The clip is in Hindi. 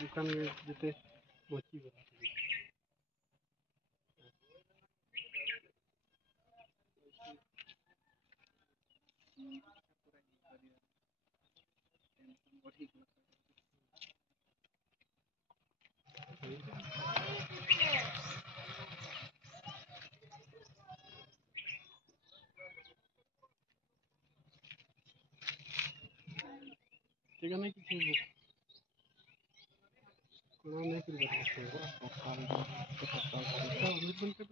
दुकान में जते मोची बना ठीक है। नहीं किसी कोना नहीं कर सकते हो सरकार के पत्ता का उम्मीद बन के